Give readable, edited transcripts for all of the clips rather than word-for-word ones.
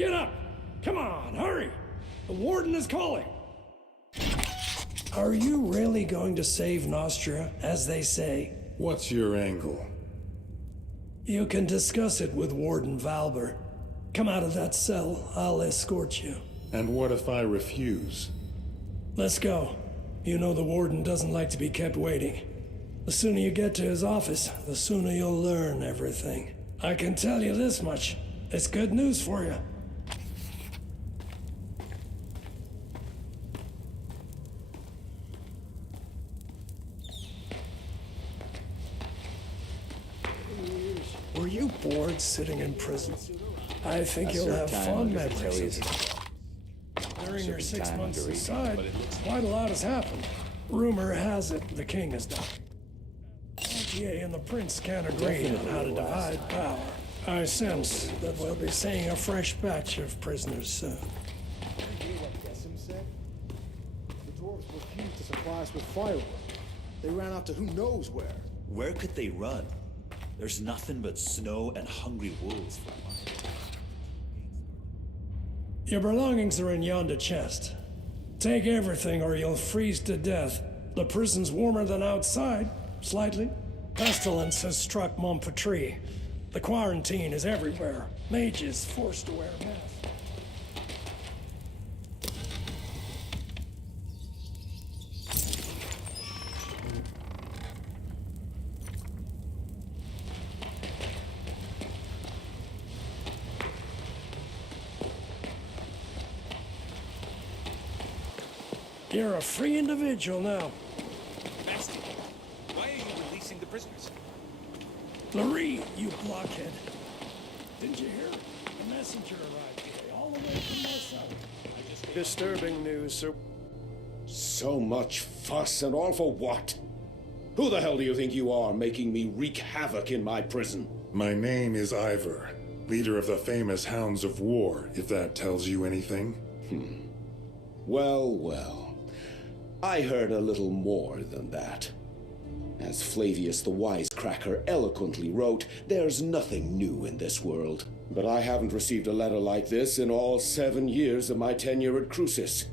Get up! Come on, hurry! The warden is calling! Are you really going to save Nostria, as they say? What's your angle? You can discuss it with Warden Valber. Come out of that cell, I'll escort you. And what if I refuse? Let's go. You know the warden doesn't like to be kept waiting. The sooner you get to his office, the sooner you'll learn everything. I can tell you this much. It's good news for you. Were you bored sitting in prison? I think you'll have fond memories. During your 6 months inside, quite a lot has happened. Rumor has it the king is dying. GTA and the prince can't agree on how to divide power. I sense that we'll be seeing a fresh batch of prisoners soon. You hear what Gessim said? The dwarves refused to supply us with firewood. They ran out to who knows where. Where could they run? There's nothing but snow and hungry wolves for months. Your belongings are in yonder chest. Take everything or you'll freeze to death. The prison's warmer than outside, slightly. Pestilence has struck Montpetrie. The quarantine is everywhere. Mages forced to wear masks. You're a free individual now. Master, why are you releasing the prisoners? Larry, you blockhead. Didn't you hear? A messenger arrived today, all the way from Marseille. Disturbing news, sir. So much fuss and all for what? Who the hell do you think you are, making me wreak havoc in my prison? My name is Ivor, leader of the famous Hounds of War, if that tells you anything. Well, well. I heard a little more than that. As Flavius the Wisecracker eloquently wrote, there's nothing new in this world. But I haven't received a letter like this in all 7 years of my tenure at Crucis.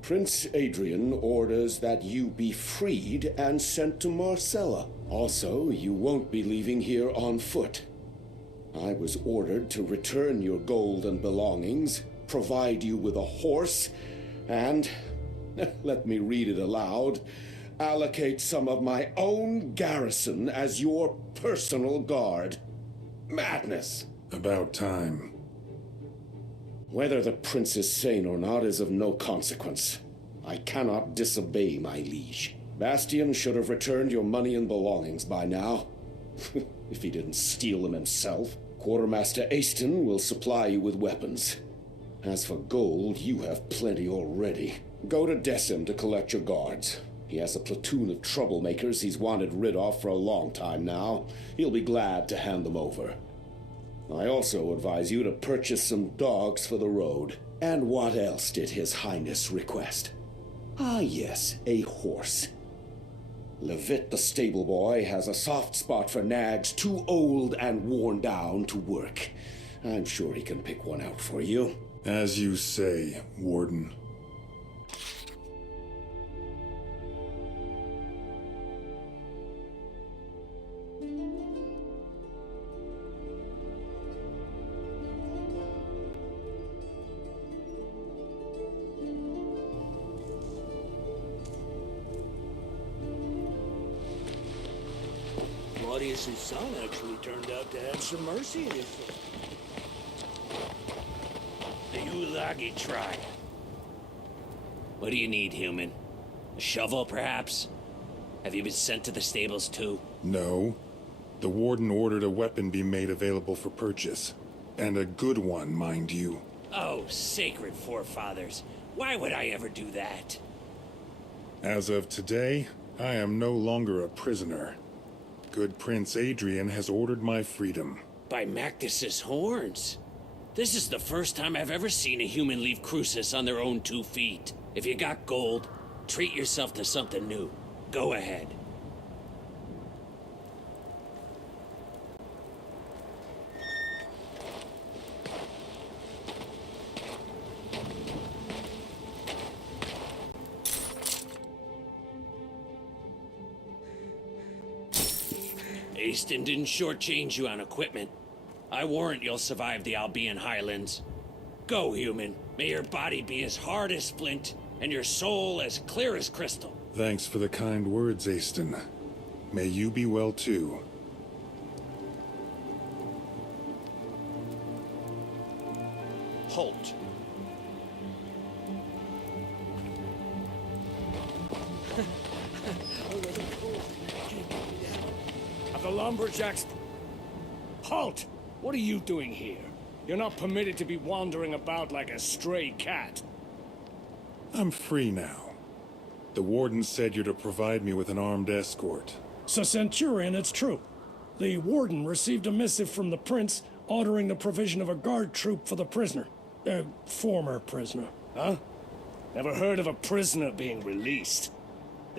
Prince Adrian orders that you be freed and sent to Marcella. Also, you won't be leaving here on foot. I was ordered to return your gold and belongings, provide you with a horse, and, let me read it aloud, allocate some of my own garrison as your personal guard. Madness! About time. Whether the prince is sane or not is of no consequence. I cannot disobey my liege. Bastian should have returned your money and belongings by now. If he didn't steal them himself. Quartermaster Aston will supply you with weapons. As for gold, you have plenty already. Go to Decim to collect your guards. He has a platoon of troublemakers he's wanted rid of for a long time now. He'll be glad to hand them over. I also advise you to purchase some dogs for the road. And what else did His Highness request? Ah yes, a horse. Levitt the stable boy has a soft spot for nags too old and worn down to work. I'm sure he can pick one out for you. As you say, Warden. Claudius's son actually turned out to have some mercy in his soul. The Ulagi tribe. What do you need, human? A shovel, perhaps? Have you been sent to the stables, too? No. The Warden ordered a weapon be made available for purchase. And a good one, mind you. Oh, sacred forefathers. Why would I ever do that? As of today, I am no longer a prisoner. Good Prince Adrian has ordered my freedom. By Mactus's horns. This is the first time I've ever seen a human leave Crucis on their own 2 feet. If you got gold, treat yourself to something new. Go ahead. Aston didn't shortchange you on equipment. I warrant you'll survive the Albion Highlands. Go, human. May your body be as hard as flint, and your soul as clear as crystal. Thanks for the kind words, Aston. May you be well too. Halt. Have the lumberjacks... Halt! What are you doing here? You're not permitted to be wandering about like a stray cat. I'm free now. The warden said you're to provide me with an armed escort. So, Centurion, it's true. The warden received a missive from the prince ordering the provision of a guard troop for the prisoner. Former prisoner. Huh? Never heard of a prisoner being released.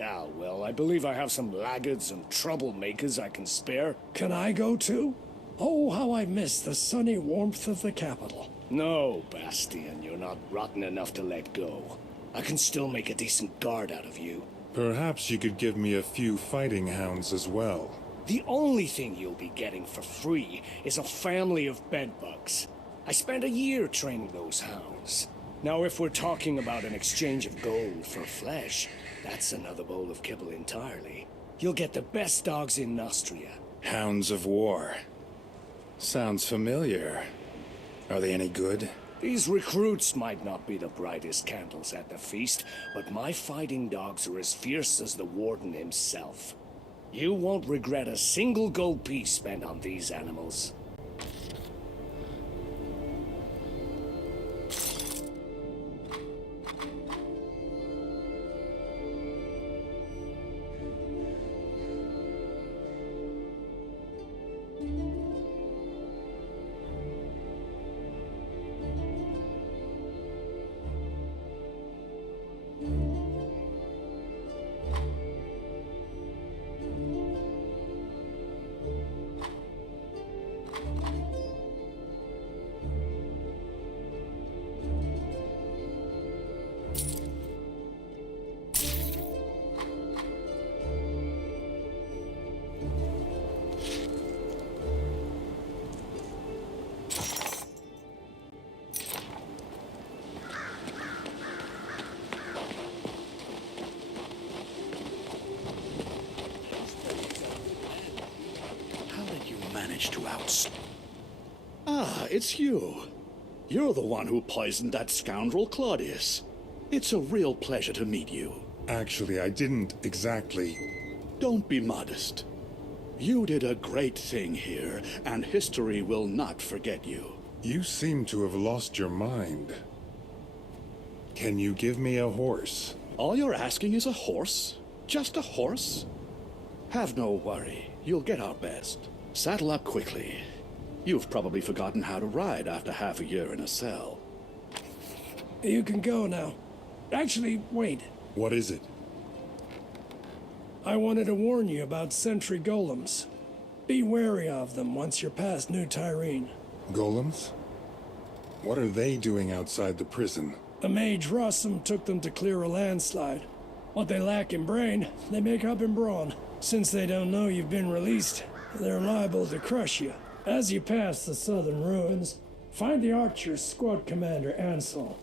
Ah, well, I believe I have some laggards and troublemakers I can spare. Can I go too? Oh, how I miss the sunny warmth of the capital. No, Bastian, you're not rotten enough to let go. I can still make a decent guard out of you. Perhaps you could give me a few fighting hounds as well. The only thing you'll be getting for free is a family of bedbugs. I spent a year training those hounds. Now, if we're talking about an exchange of gold for flesh, that's another bowl of kibble entirely. You'll get the best dogs in Nostria. Hounds of War. Sounds familiar. Are they any good? These recruits might not be the brightest candles at the feast, but my fighting dogs are as fierce as the warden himself. You won't regret a single gold piece spent on these animals. To it's you. You're the one who poisoned that scoundrel Claudius. It's a real pleasure to meet you. Actually, I didn't exactly. Don't be modest. You did a great thing here, and history will not forget you. You seem to have lost your mind. Can you give me a horse? All you're asking is a horse? Just a horse? Have no worry. You'll get our best. Saddle up quickly. You've probably forgotten how to ride after half a year in a cell. You can go now. Actually, wait. What is it? I wanted to warn you about sentry golems. Be wary of them once you're past New Tyrene. Golems? What are they doing outside the prison? The mage Rossum took them to clear a landslide. What they lack in brain, they make up in brawn. Since they don't know you've been released, they're liable to crush you. As you pass the southern ruins, find the Archer's squad commander, Ansel.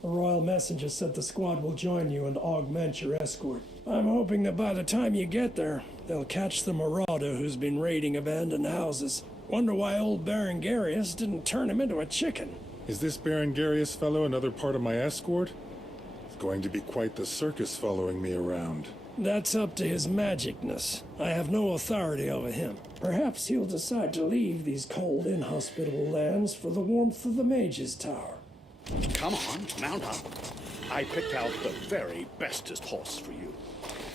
The royal messenger said the squad will join you and augment your escort. I'm hoping that by the time you get there, they'll catch the marauder who's been raiding abandoned houses. Wonder why old Baron Garius didn't turn him into a chicken. Is this Baron Garius fellow another part of my escort? It's going to be quite the circus following me around. That's up to his magicness. I have no authority over him. Perhaps he'll decide to leave these cold, inhospitable lands for the warmth of the Mage's Tower. Come on, mount up. I picked out the very bestest horse for you.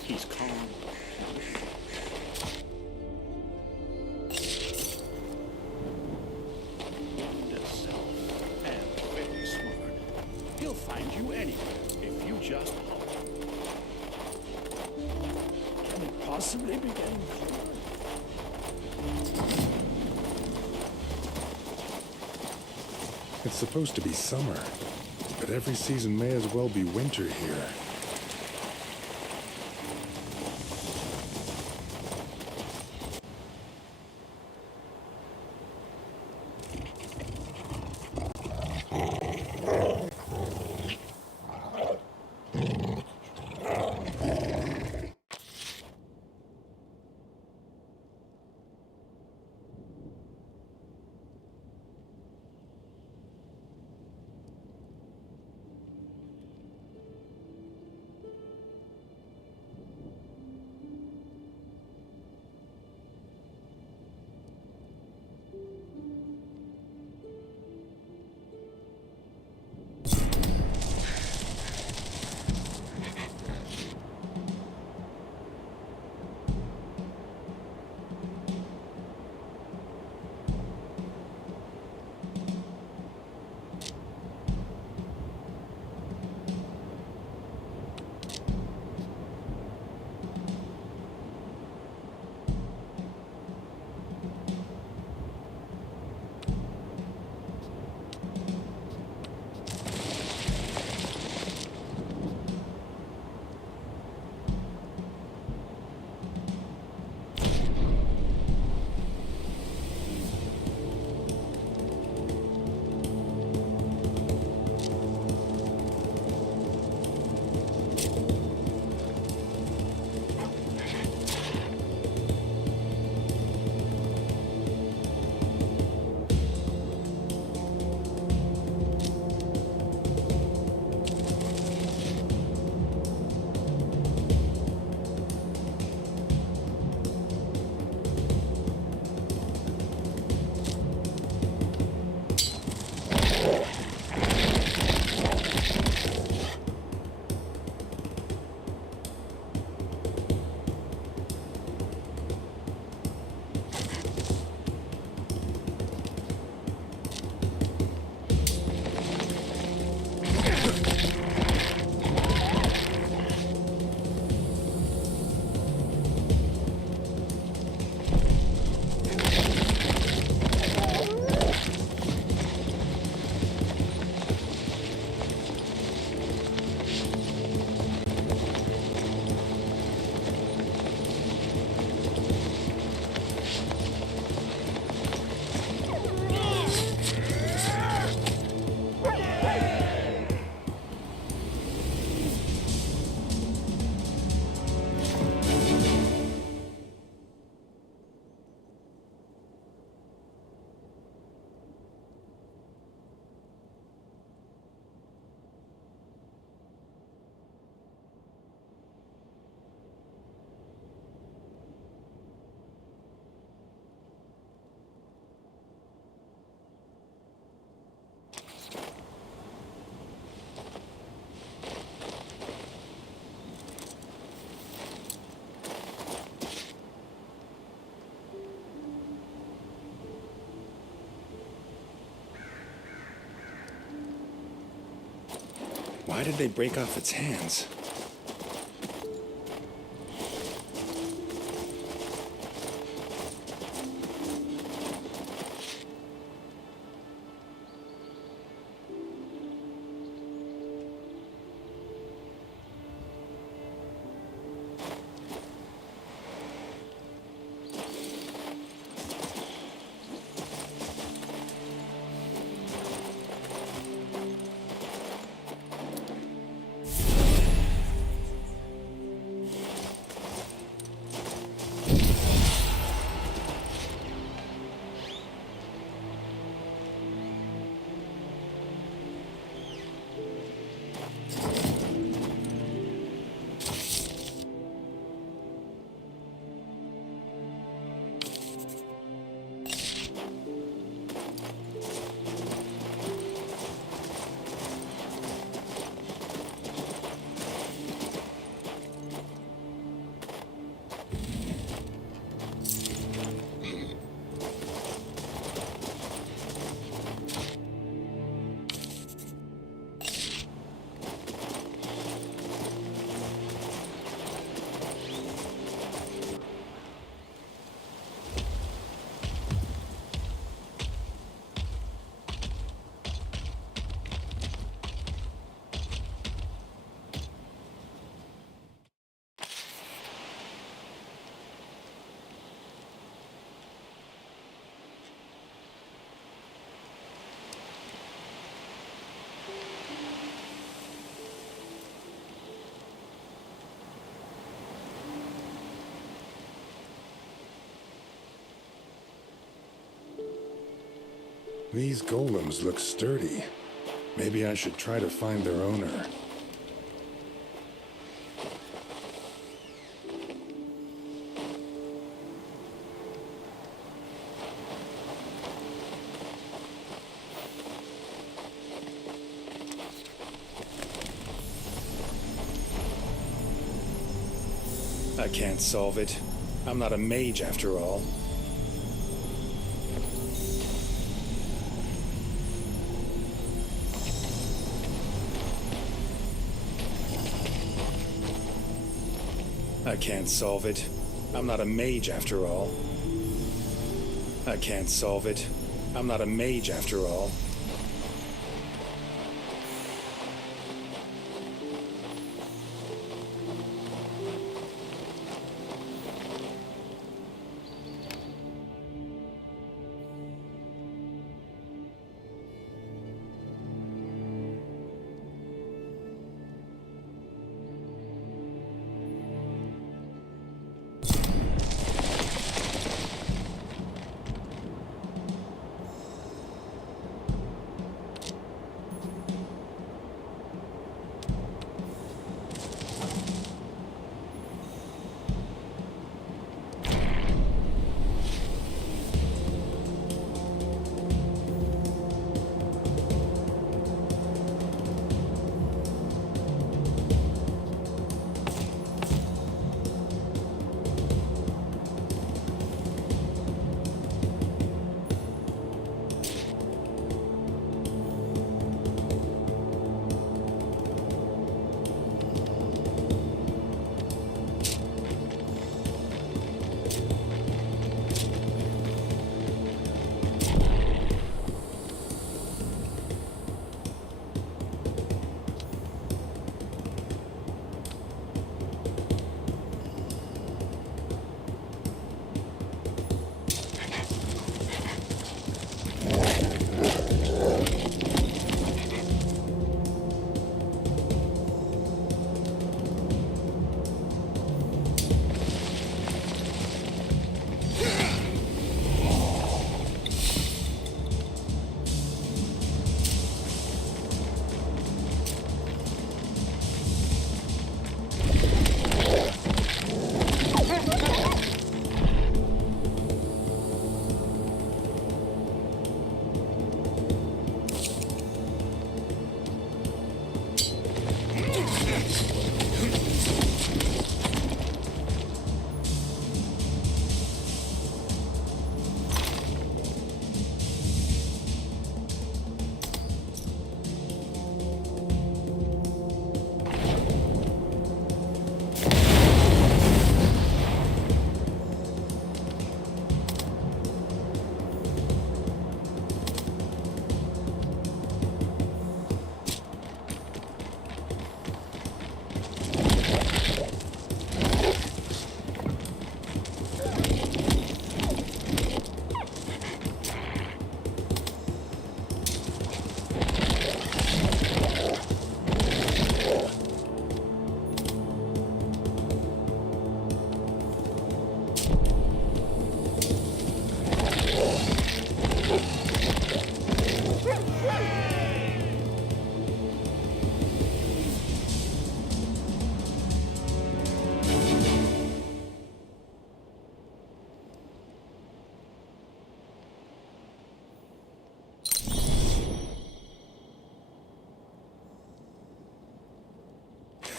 He's calm. And very smart. He'll find you anywhere if you just holler. Can it possibly be getting colder? It's supposed to be summer, but every season may as well be winter here. Why did they break off its hands? These golems look sturdy. Maybe I should try to find their owner. I can't solve it. I'm not a mage after all. I can't solve it. I'm not a mage after all. I can't solve it. I'm not a mage after all.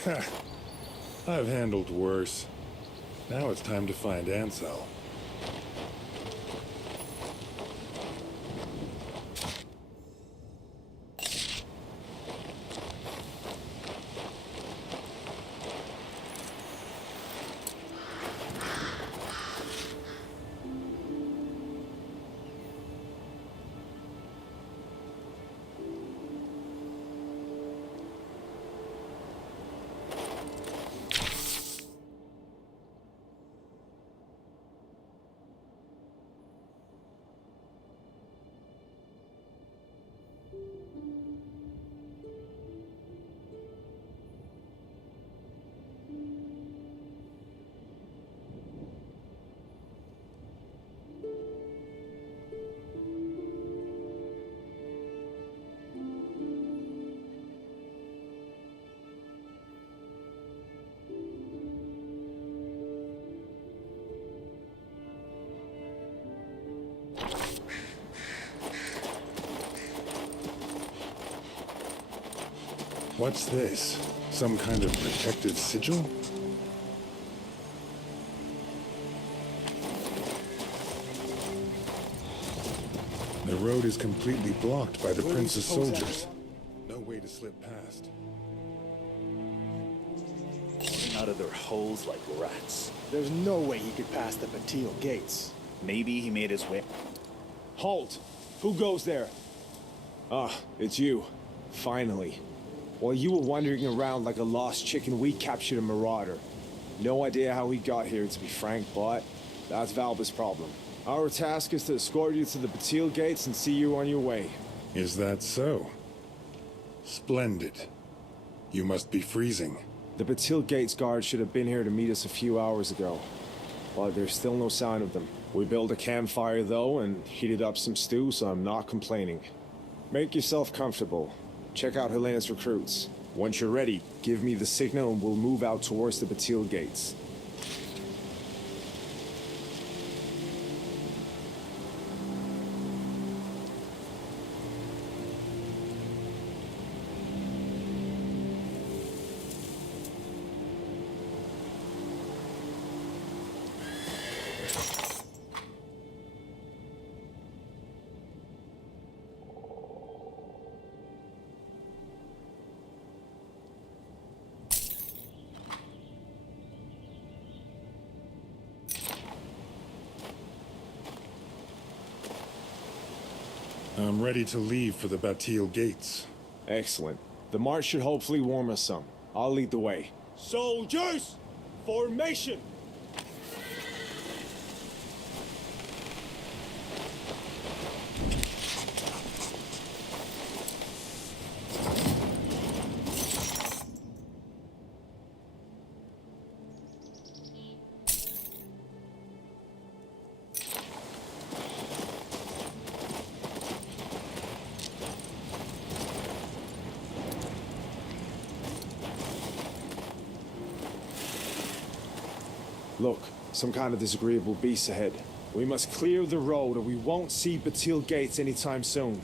I've handled worse. Now it's time to find Ansel. What's this? Some kind of protected sigil? The road is completely blocked by the Where do you prince's suppose that soldiers. No way to slip past. Out of their holes like rats. There's no way he could pass the Teil gates. Maybe he made his way. Halt! Who goes there? Ah, it's you. Finally. While you were wandering around like a lost chicken, we captured a marauder. No idea how he got here, to be frank, but that's Valba's problem. Our task is to escort you to the Teil gates and see you on your way. Is that so? Splendid. You must be freezing. The Teil gates guard should have been here to meet us a few hours ago, but there's still no sign of them. We built a campfire, though, and heated up some stew, so I'm not complaining. Make yourself comfortable. Check out Helena's recruits. Once you're ready, give me the signal and we'll move out towards the Teil gates. I'm ready to leave for the Teil gates. Excellent. The march should hopefully warm us some. I'll lead the way. Soldiers! Formation! Look, some kind of disagreeable beast ahead. We must clear the road or we won't see Teil gates anytime soon.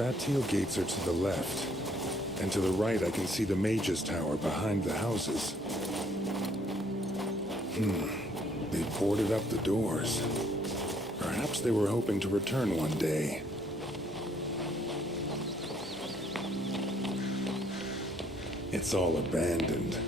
Teil gates are to the left. And to the right, I can see the Mage's Tower behind the houses. They boarded up the doors. Perhaps they were hoping to return one day. It's all abandoned.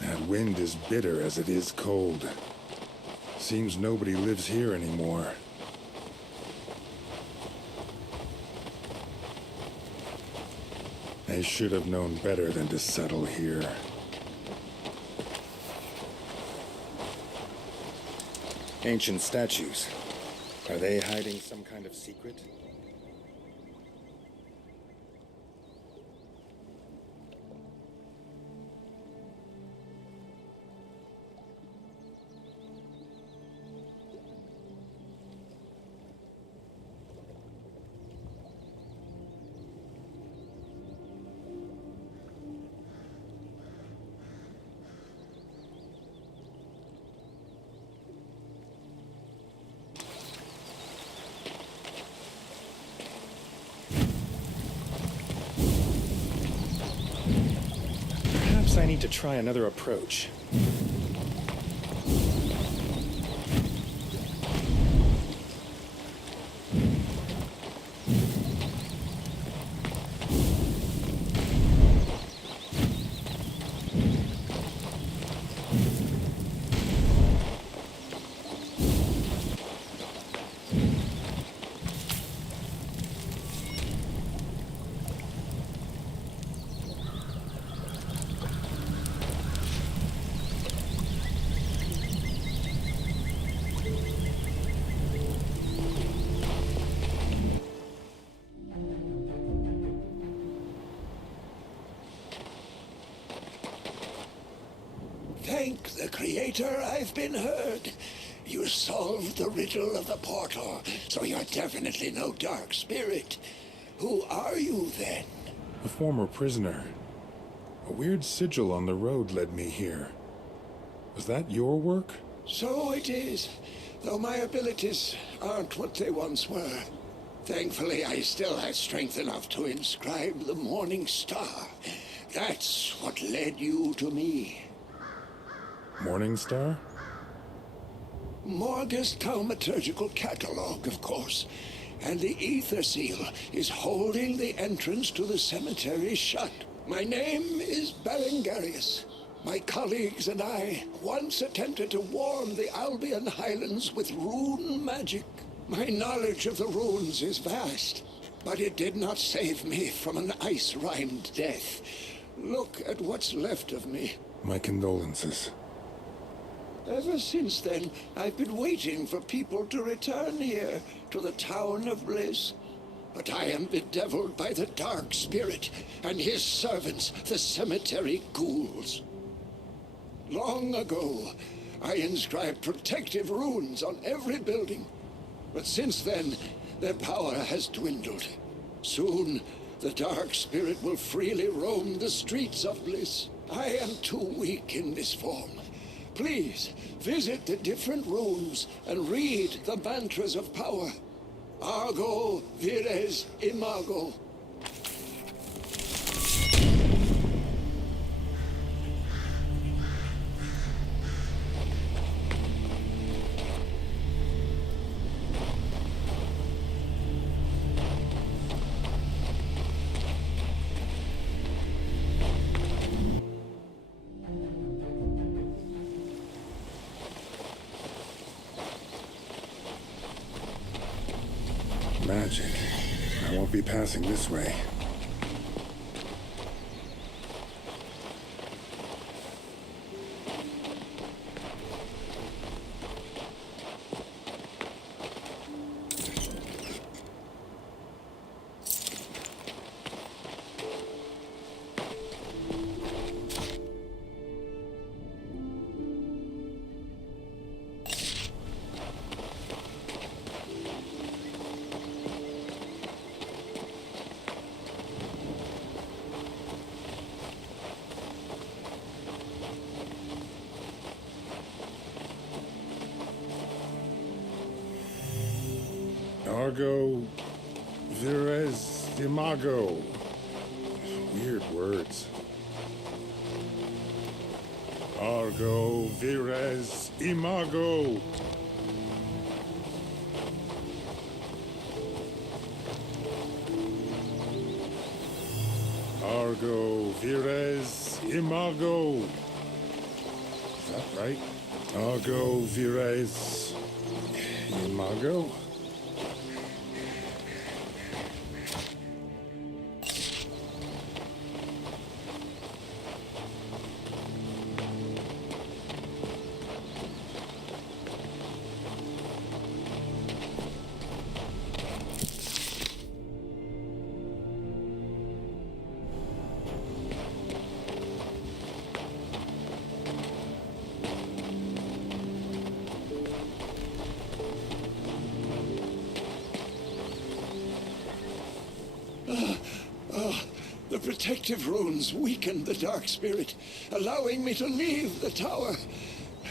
That wind is bitter as it is cold. Seems nobody lives here anymore. I should have known better than to settle here. Ancient statues. Are they hiding some kind of secret? I need to try another approach. Thank the Creator, I've been heard. You solved the riddle of the portal, so you're definitely no dark spirit. Who are you, then? A former prisoner. A weird sigil on the road led me here. Was that your work? So it is, though my abilities aren't what they once were. Thankfully, I still had strength enough to inscribe the Morning Star. That's what led you to me. Morning Star? Morga's thaumaturgical catalog, of course. And the ether seal is holding the entrance to the cemetery shut. My name is Berengarius. My colleagues and I once attempted to warm the Albion Highlands with rune magic. My knowledge of the runes is vast, but it did not save me from an ice-rimed death. Look at what's left of me. My condolences. Ever since then, I've been waiting for people to return here, to the Town of Bliss. But I am bedeviled by the Dark Spirit and his servants, the cemetery ghouls. Long ago, I inscribed protective runes on every building. But since then, their power has dwindled. Soon, the Dark Spirit will freely roam the streets of Bliss. I am too weak in this form. Please, visit the different rooms and read the mantras of power. Argo vires imago. Magic. I won't be passing this way. Argo Vires Imago. Weird words. Argo Vires Imago. Argo Vires Imago. Is that right? Argo Vires Imago? The protective runes weakened the dark spirit, allowing me to leave the tower.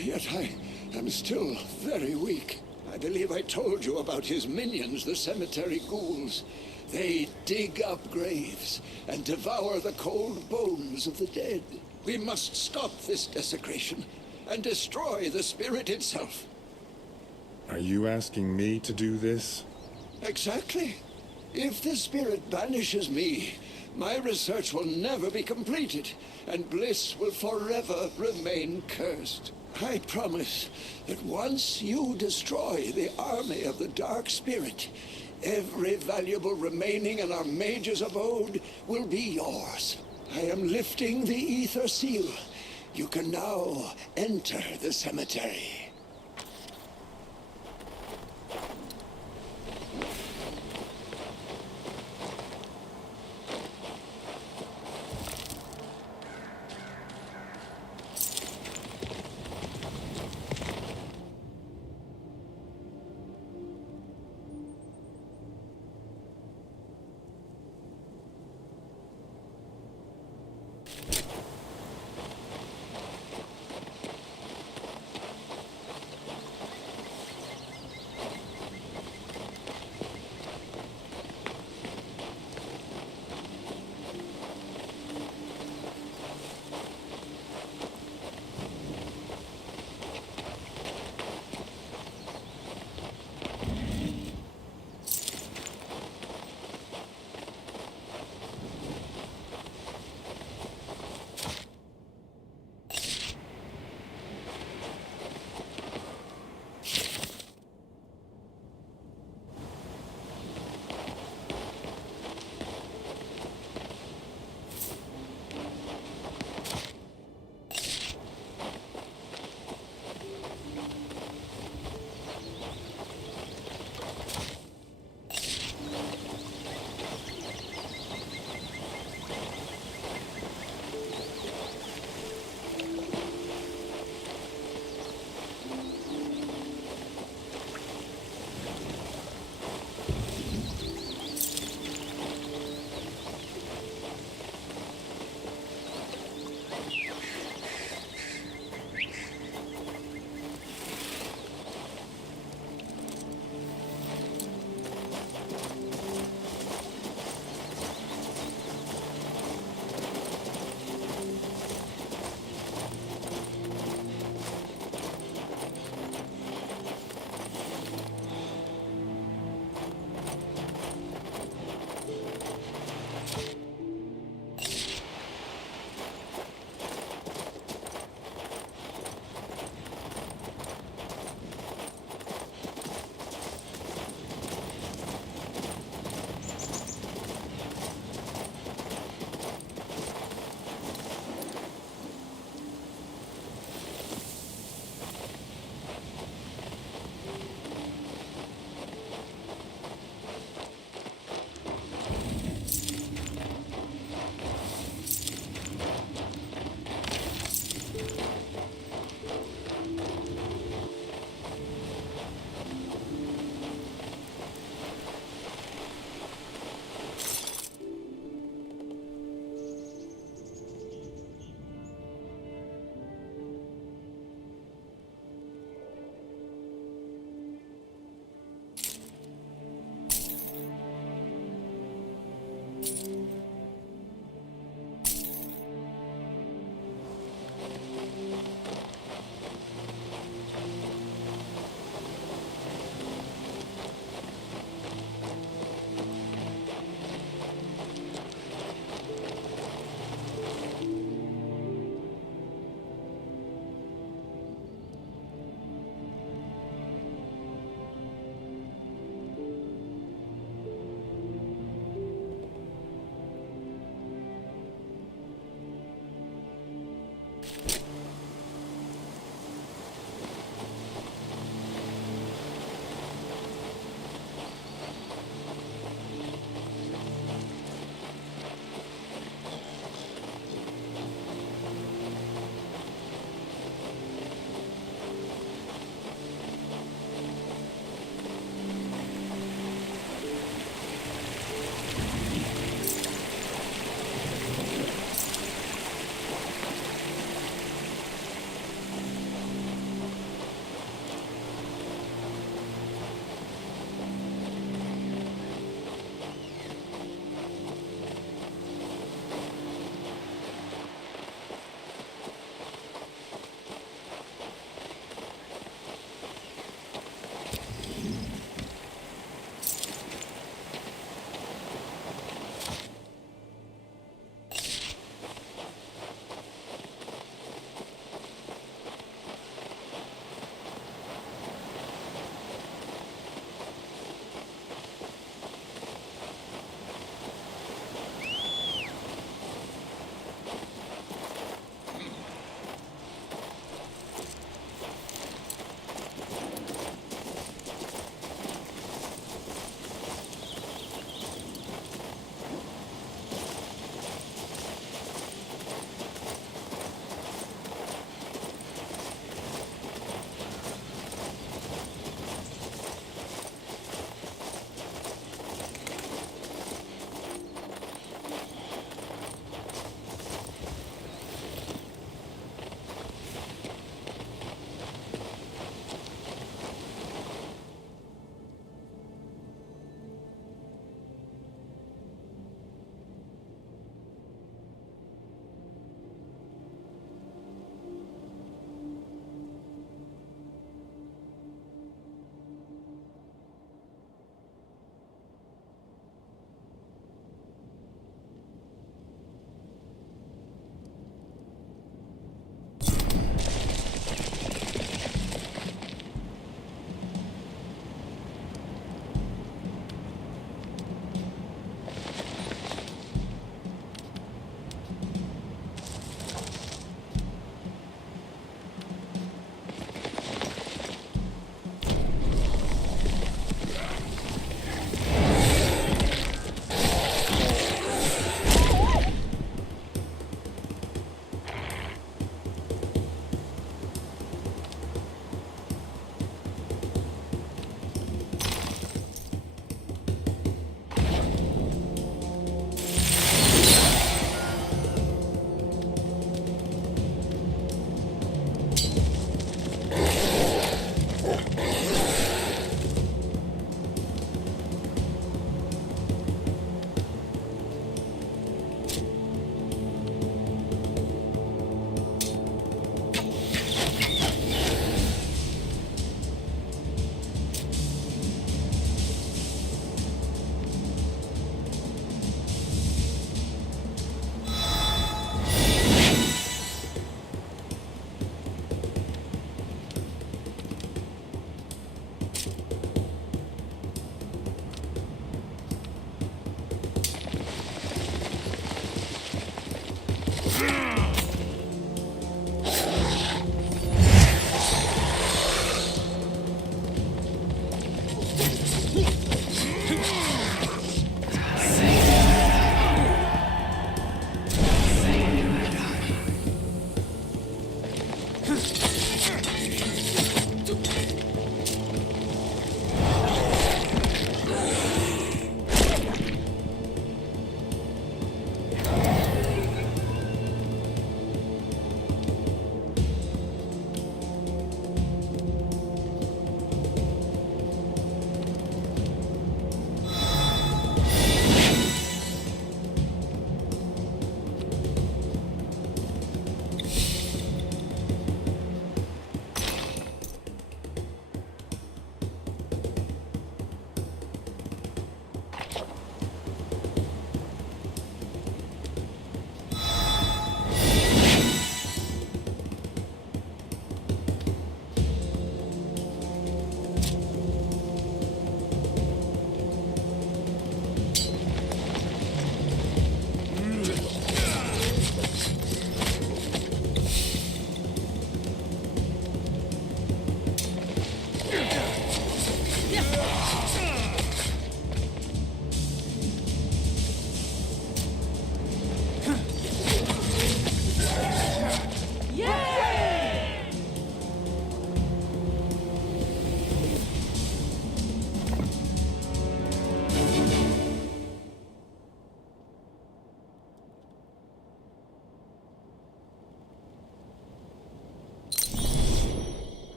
Yet I am still very weak. I believe I told you about his minions, the cemetery ghouls. They dig up graves and devour the cold bones of the dead. We must stop this desecration and destroy the spirit itself. Are you asking me to do this? Exactly. If the spirit banishes me, my research will never be completed, and Bliss will forever remain cursed. I promise that once you destroy the army of the Dark Spirit, every valuable remaining in our mage's abode will be yours. I am lifting the Ether Seal. You can now enter the cemetery.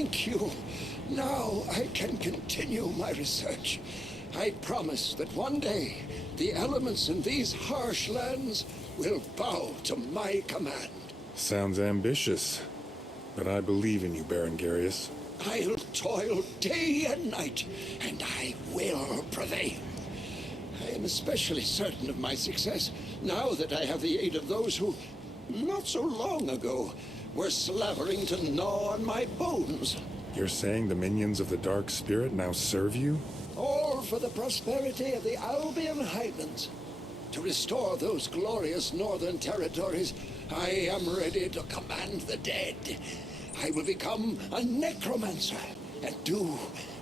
Thank you. Now I can continue my research. I promise that one day the elements in these harsh lands will bow to my command. Sounds ambitious, but I believe in you, Baron Garius. I'll toil day and night, and I will prevail. I am especially certain of my success now that I have the aid of those who, not so long ago, were slavering to gnaw on my bones. You're saying the minions of the Dark Spirit now serve you? All for the prosperity of the Albion Highlands. To restore those glorious northern territories, I am ready to command the dead. I will become a necromancer and do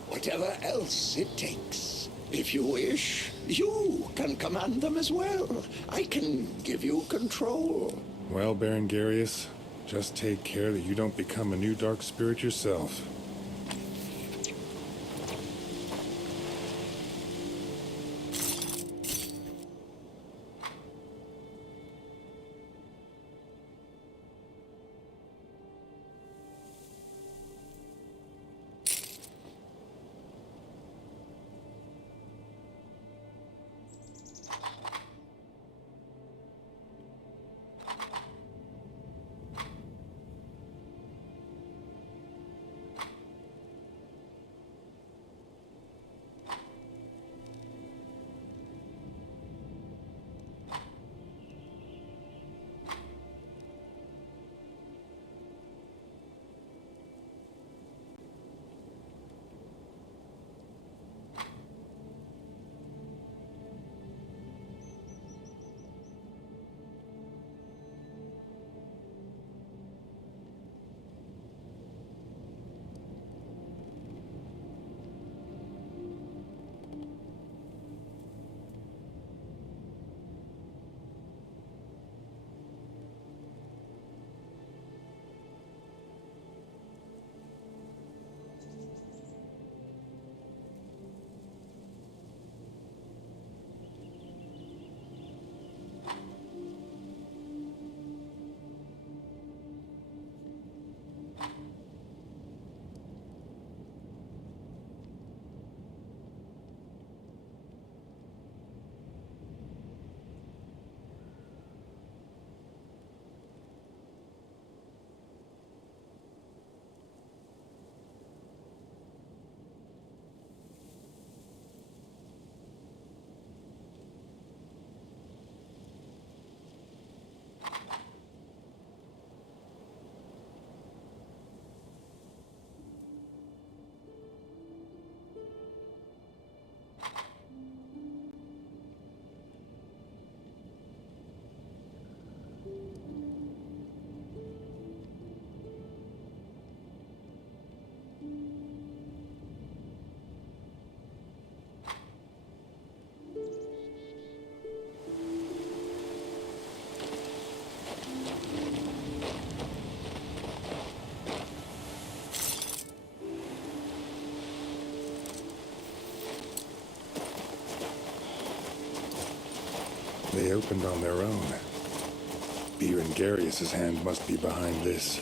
whatever else it takes. If you wish, you can command them as well. I can give you control. Well, Baron Garius, just take care that you don't become a new Dark Spirit yourself. They opened on their own. Baron Garius's hand must be behind this.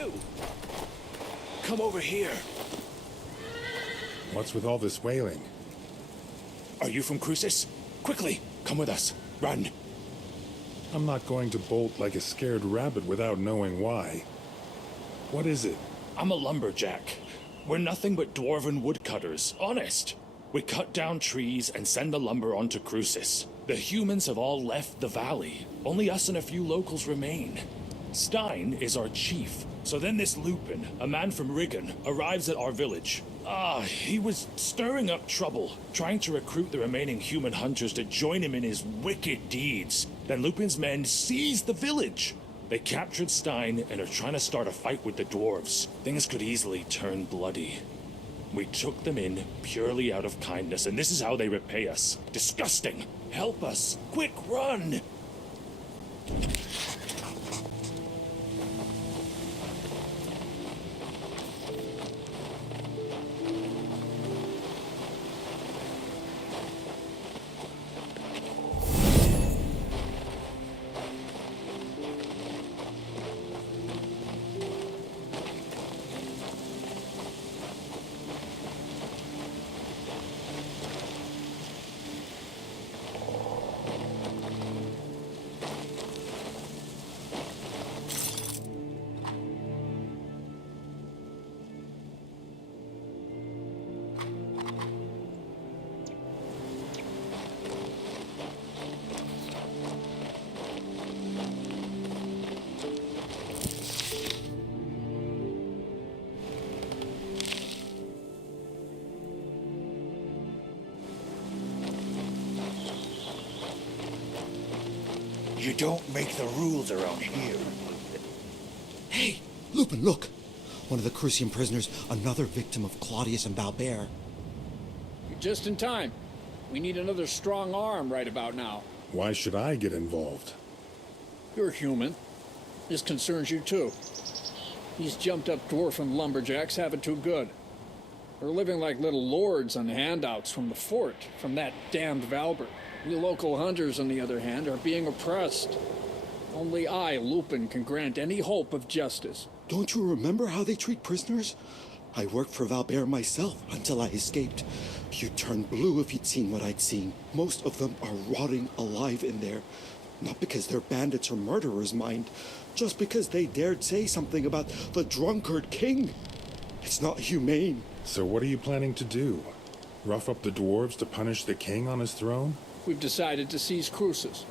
do? Come over here. What's with all this wailing? Are you from Crucis? Quickly, come with us. Run. I'm not going to bolt like a scared rabbit without knowing why. What is it? I'm a lumberjack. We're nothing but dwarven woodcutters, honest. We cut down trees and send the lumber onto Crucis. The humans have all left the valley. Only us and a few locals remain. Stein is our chief. So then this Lupin, a man from Riggin, arrives at our village. He was stirring up trouble, trying to recruit the remaining human hunters to join him in his wicked deeds. Then Lupin's men seized the village. They captured Stein and are trying to start a fight with the dwarves. Things could easily turn bloody. We took them in purely out of kindness, and this is how they repay us. Disgusting! Help us! Quick, run! You don't make the rules around here. Hey, Lupin, look! One of the Crucian prisoners, another victim of Claudius and Valbert. You're just in time. We need another strong arm right about now. Why should I get involved? You're human. This concerns you too. These jumped-up dwarfen lumberjacks have it too good. They're living like little lords on handouts from the fort, from that damned Valbert. We local hunters, on the other hand, are being oppressed. Only I, Lupin, can grant any hope of justice. Don't you remember how they treat prisoners? I worked for Valbert myself until I escaped. You'd turn blue if you'd seen what I'd seen. Most of them are rotting alive in there. Not because they're bandits or murderers, mind. Just because they dared say something about the drunkard king. It's not humane. So what are you planning to do? Rough up the dwarves to punish the king on his throne? We've decided to seize Crucis.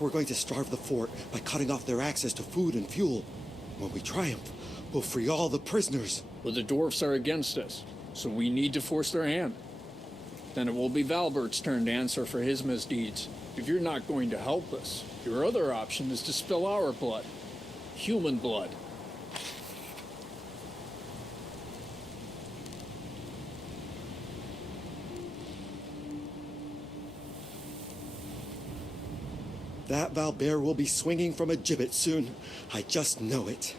We're going to starve the fort by cutting off their access to food and fuel. When we triumph, we'll free all the prisoners. But the dwarfs are against us, so we need to force their hand. Then it will be Valbert's turn to answer for his misdeeds. If you're not going to help us, your other option is to spill our blood. Human blood. That Valbert will be swinging from a gibbet soon. I just know it.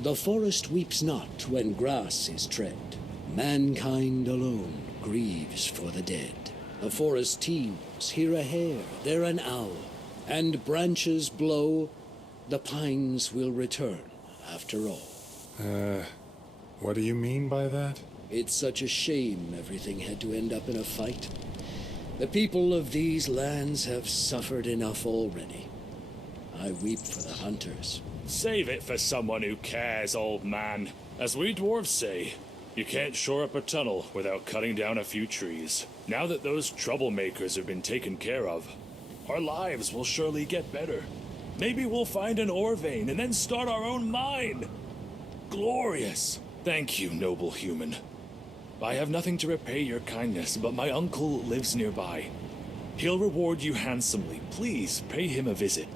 The forest weeps not when grass is tread. Mankind alone grieves for the dead. The forest teems, here a hare, there an owl, and branches blow, the pines will return after all. What do you mean by that? It's such a shame everything had to end up in a fight. The people of these lands have suffered enough already. I weep for the hunters. Save it for someone who cares, old man. As we dwarves say, you can't shore up a tunnel without cutting down a few trees. Now that those troublemakers have been taken care of, our lives will surely get better. Maybe we'll find an ore vein and then start our own mine. Glorious. Thank you, noble human. I have nothing to repay your kindness, but my uncle lives nearby. He'll reward you handsomely. Please pay him a visit.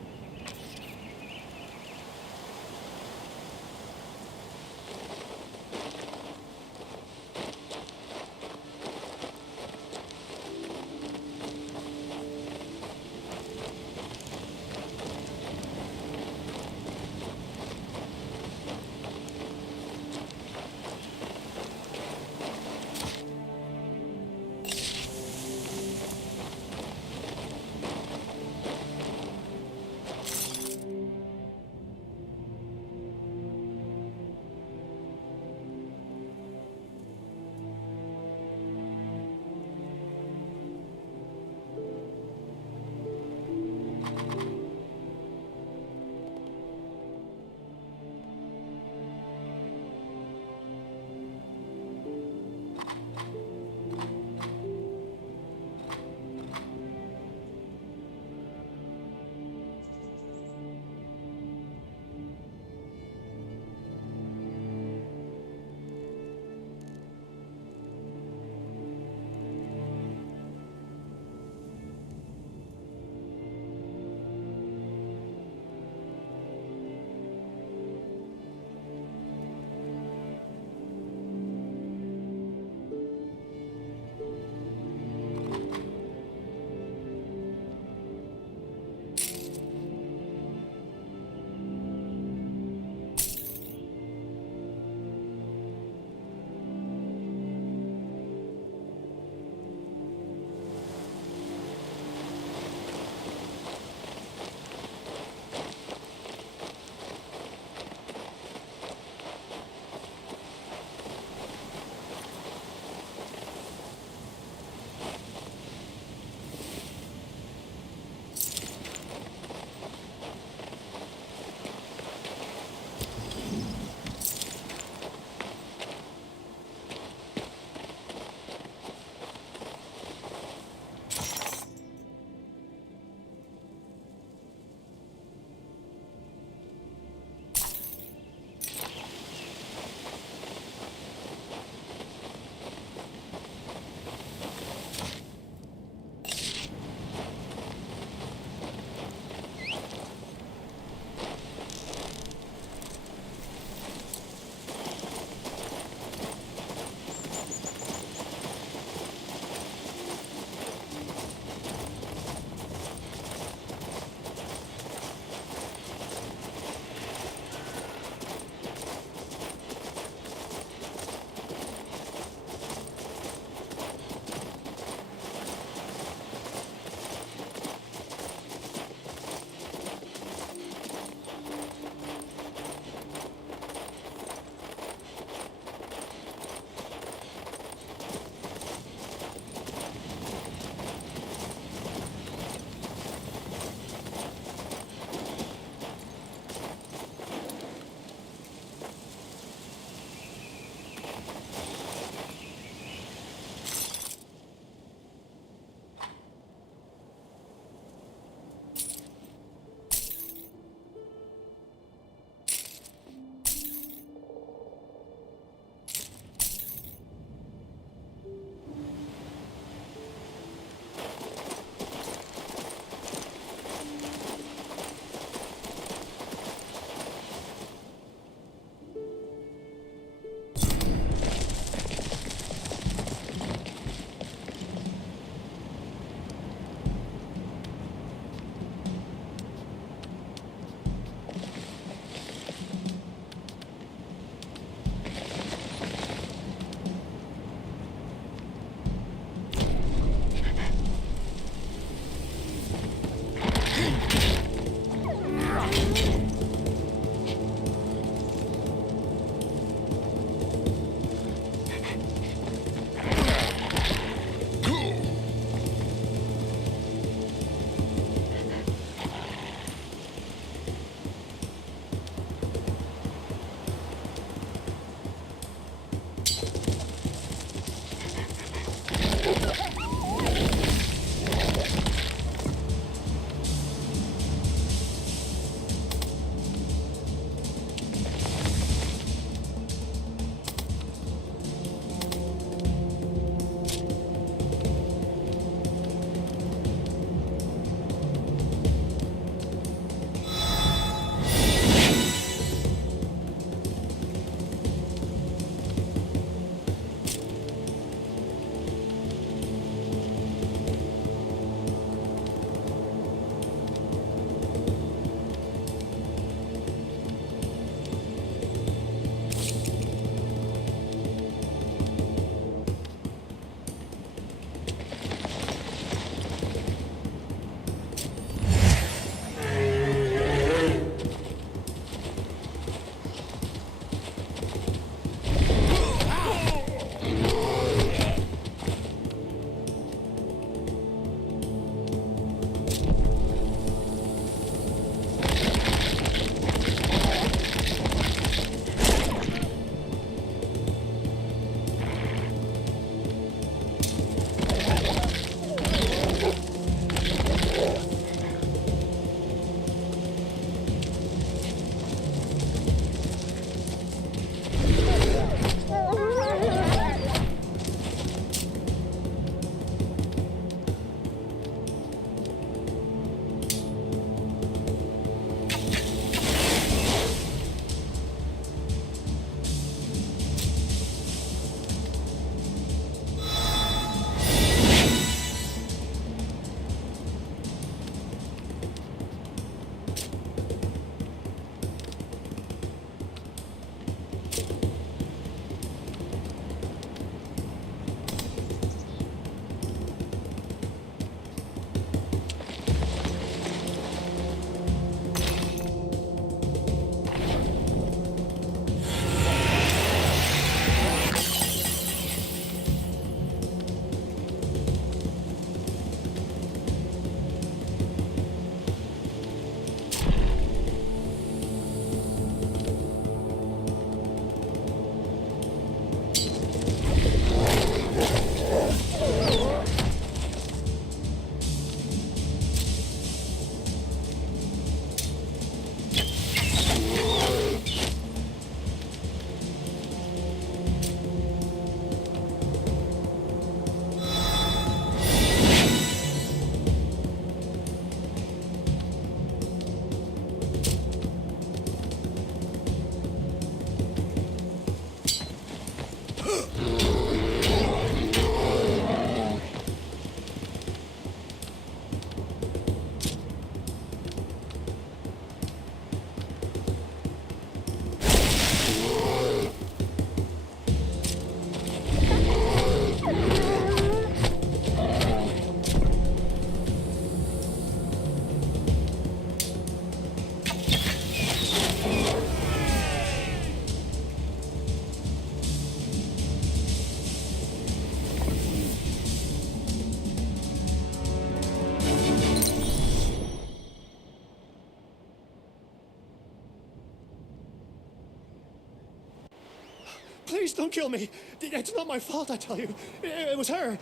Please don't kill me. It's not my fault, I tell you. It was her.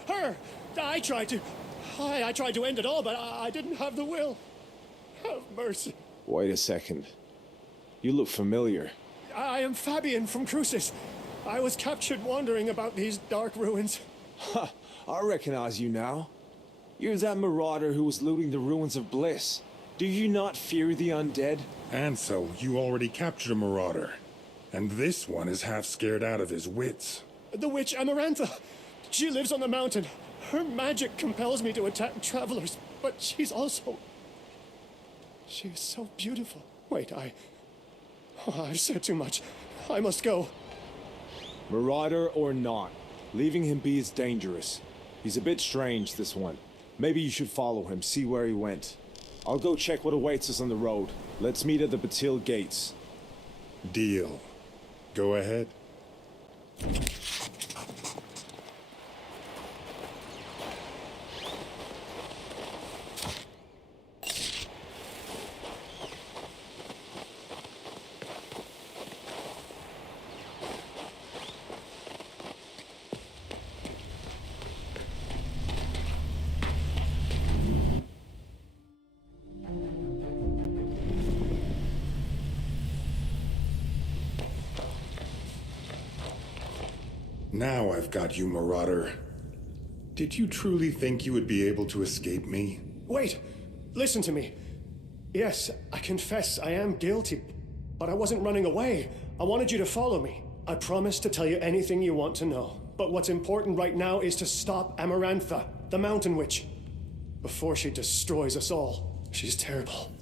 I tried to end it all, but I didn't have the will. Have mercy. Wait a second. You look familiar. I am Fabian from Crucis. I was captured wandering about these dark ruins. Ha! I recognize you now. You're that marauder who was looting the ruins of Bliss. Do you not fear the undead? And so, you already captured a marauder. And this one is half scared out of his wits. The witch Amarantha. She lives on the mountain. Her magic compels me to attack travelers, but she's also... She is so beautiful. Wait, I've said too much. I must go. Marauder or not, leaving him be is dangerous. He's a bit strange, this one. Maybe you should follow him, see where he went. I'll go check what awaits us on the road. Let's meet at the Batil gates. Deal. Go ahead. Now I've got you, Marauder. Did you truly think you would be able to escape me? Wait! Listen to me. Yes, I confess I am guilty, but I wasn't running away. I wanted you to follow me. I promise to tell you anything you want to know. But what's important right now is to stop Amarantha, the Mountain Witch, before she destroys us all. She's terrible.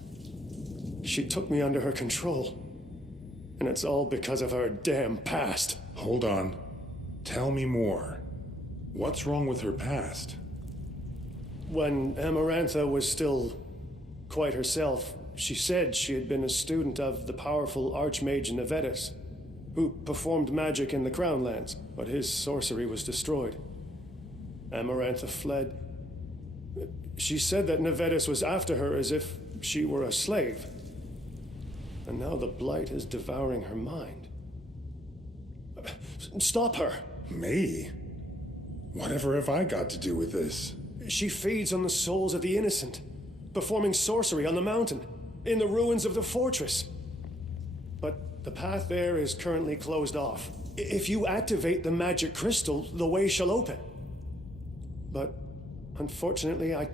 She took me under her control. And it's all because of her damn past. Hold on. Tell me more. What's wrong with her past? When Amarantha was still quite herself, she said she had been a student of the powerful Archmage Nevetus, who performed magic in the Crown Lands, but his sorcery was destroyed. Amarantha fled. She said that Nevetus was after her as if she were a slave. And now the Blight is devouring her mind. Stop her! Me? Whatever have I got to do with this? She feeds on the souls of the innocent, performing sorcery on the mountain, in the ruins of the fortress. But the path there is currently closed off. If you activate the magic crystal, the way shall open. But unfortunately, I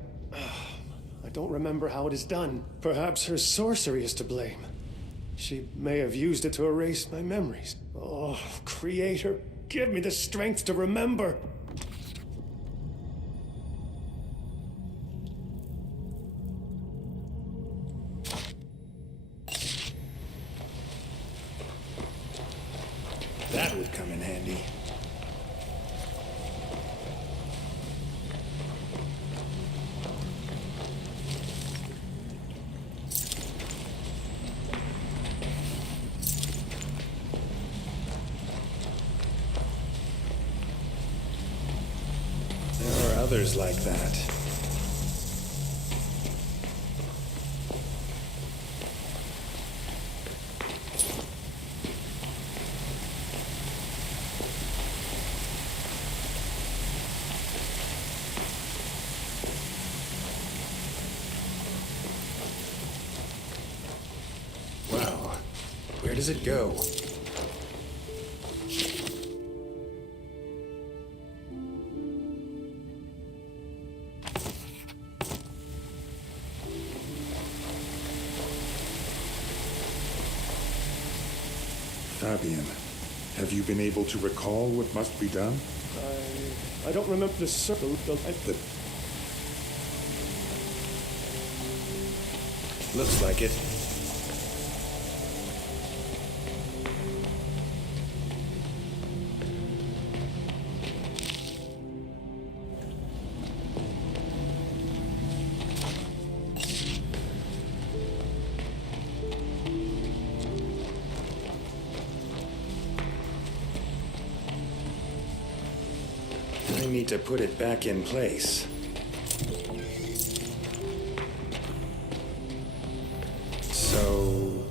don't remember how it is done. Perhaps her sorcery is to blame. She may have used it to erase my memories. Oh, Creator, give me the strength to remember. That would come in handy. There are others like that. Wow. Where does it go? Fabian, have you been able to recall what must be done? I don't remember the circle. Looks like it. I need to put it back in place. So...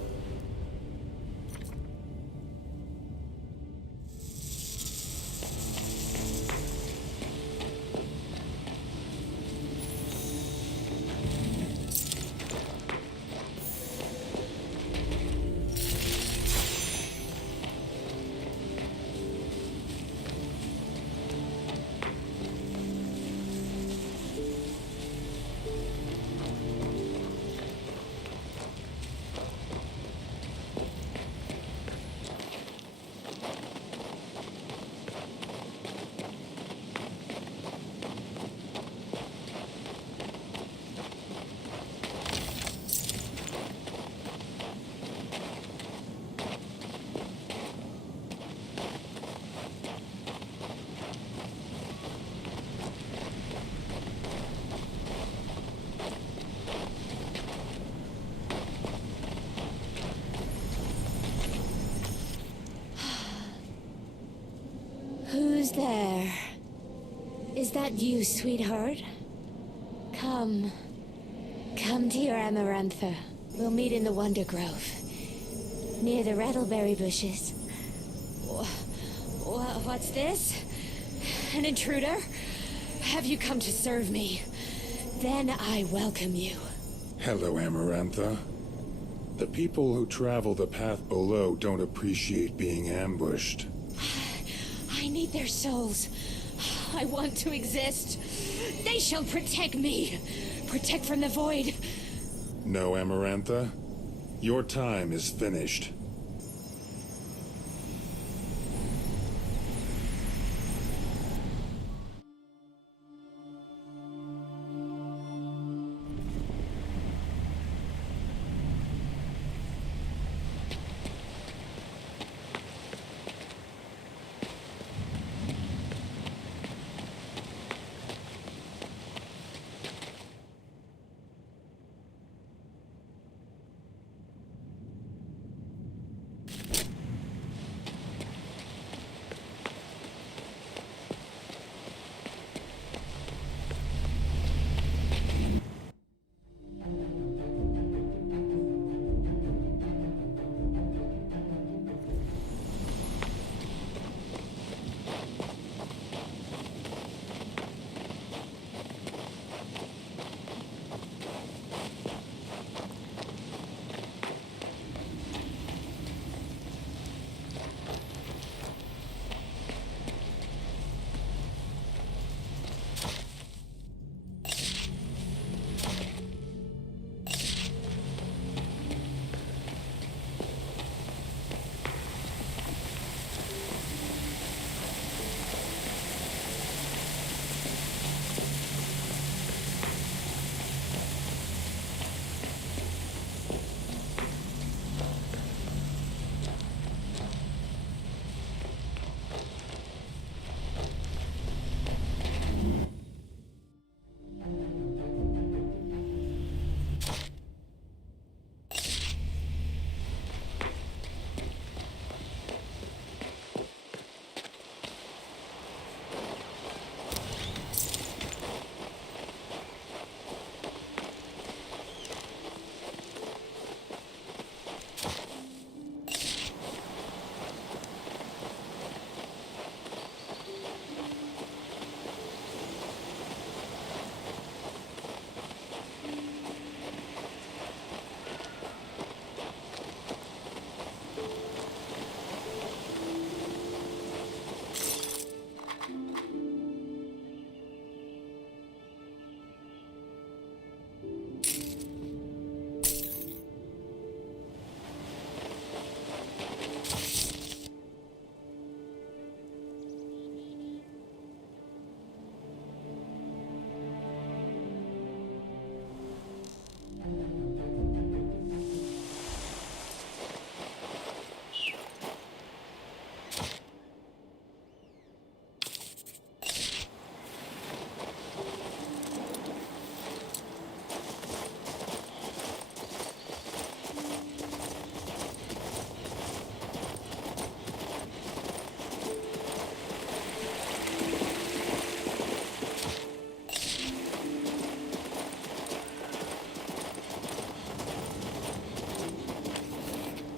Who's there? Is that you, sweetheart? Come. Come to your Amarantha. We'll meet in the Wonder Grove. Near the rattleberry bushes. What's this? An intruder? Have you come to serve me? Then I welcome you. Hello, Amarantha. The people who travel the path below don't appreciate being ambushed. I need their souls. I want to exist. They shall protect me. Protect from the void. No, Amarantha. Your time is finished.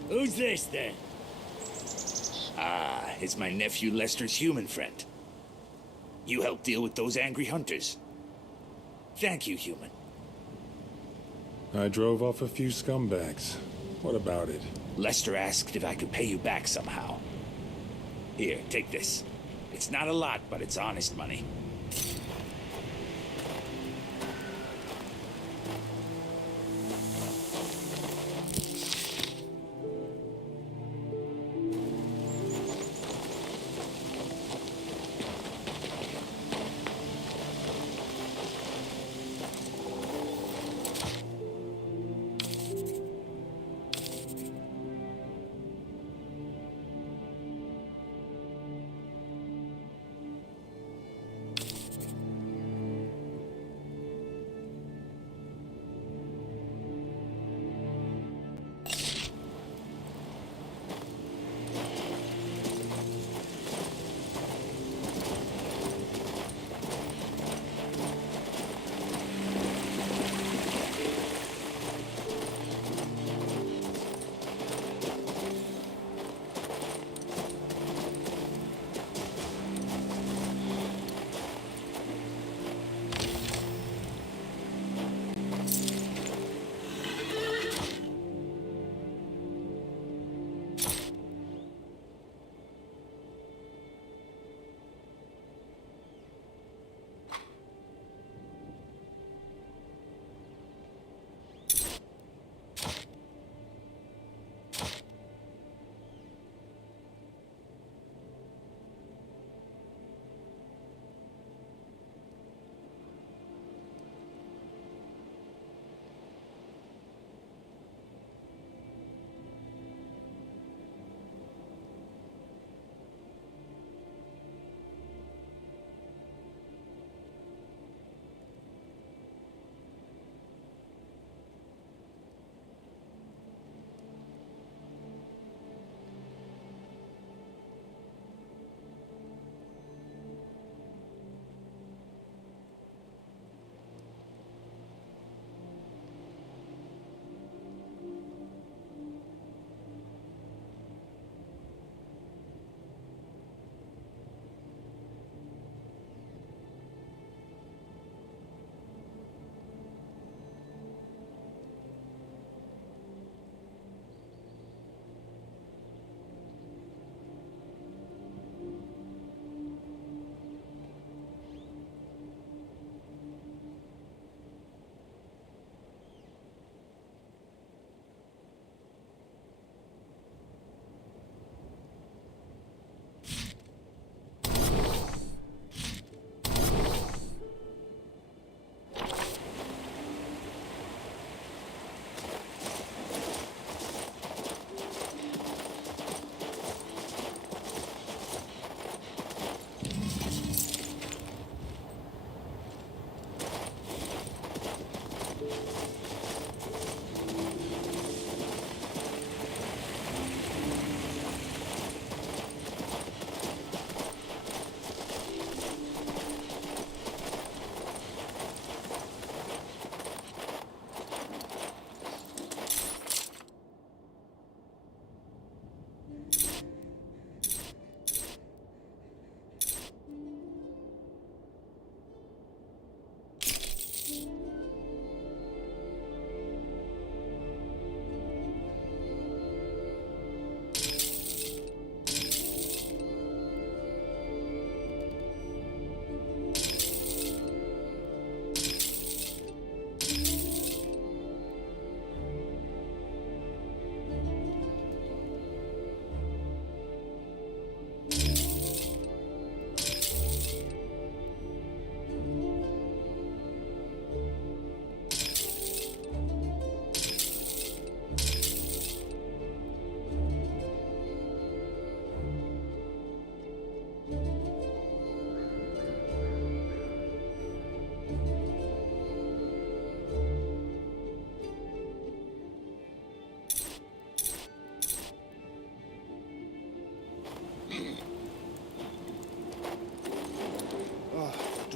Who's this, then? Ah, it's my nephew Lester's human friend. You helped deal with those angry hunters. Thank you, human. I drove off a few scumbags. What about it? Lester asked if I could pay you back somehow. Here, take this. It's not a lot, but it's honest money.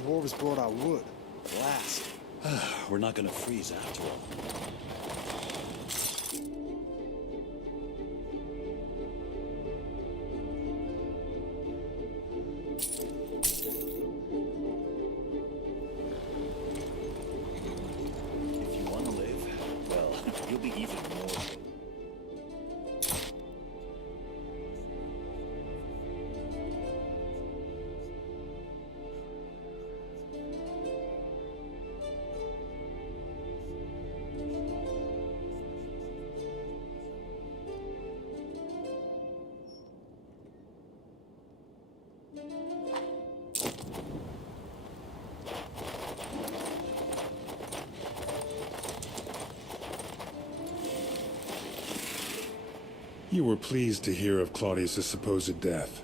dwarves brought our wood. Last. We're not gonna freeze after all. If you want to live, well, you'll be even more. You were pleased to hear of Claudius' supposed death.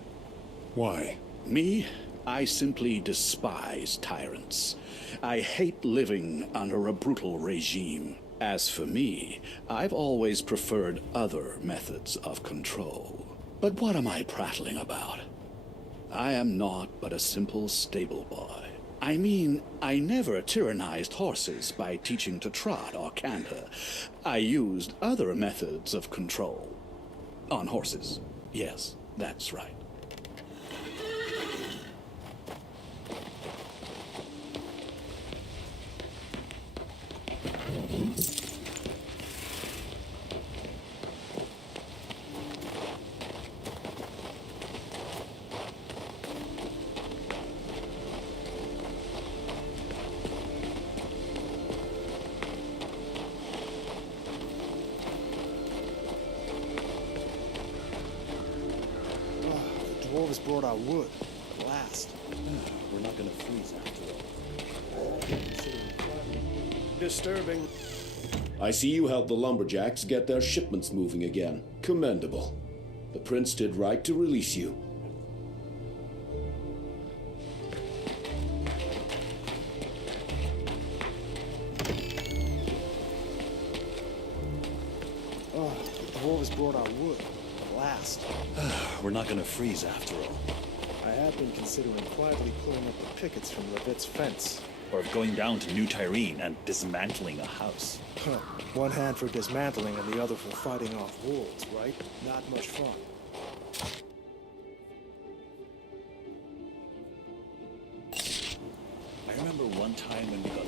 Why? Me? I simply despise tyrants. I hate living under a brutal regime. As for me, I've always preferred other methods of control. But what am I prattling about? I am not but a simple stable boy. I mean, I never tyrannized horses by teaching to trot or canter. I used other methods of control. On horses. Yes, that's right. Dwarves brought our wood. Last. We're not gonna freeze after all. Disturbing. I see you helped the lumberjacks get their shipments moving again. Commendable. The prince did right to release you. The dwarves brought our wood. Last. We're not gonna freeze after all. I have been considering quietly pulling up the pickets from Levitte's fence. Or of going down to New Tyrene and dismantling a house. Huh. One hand for dismantling and the other for fighting off wolves, right? Not much fun. I remember one time when we got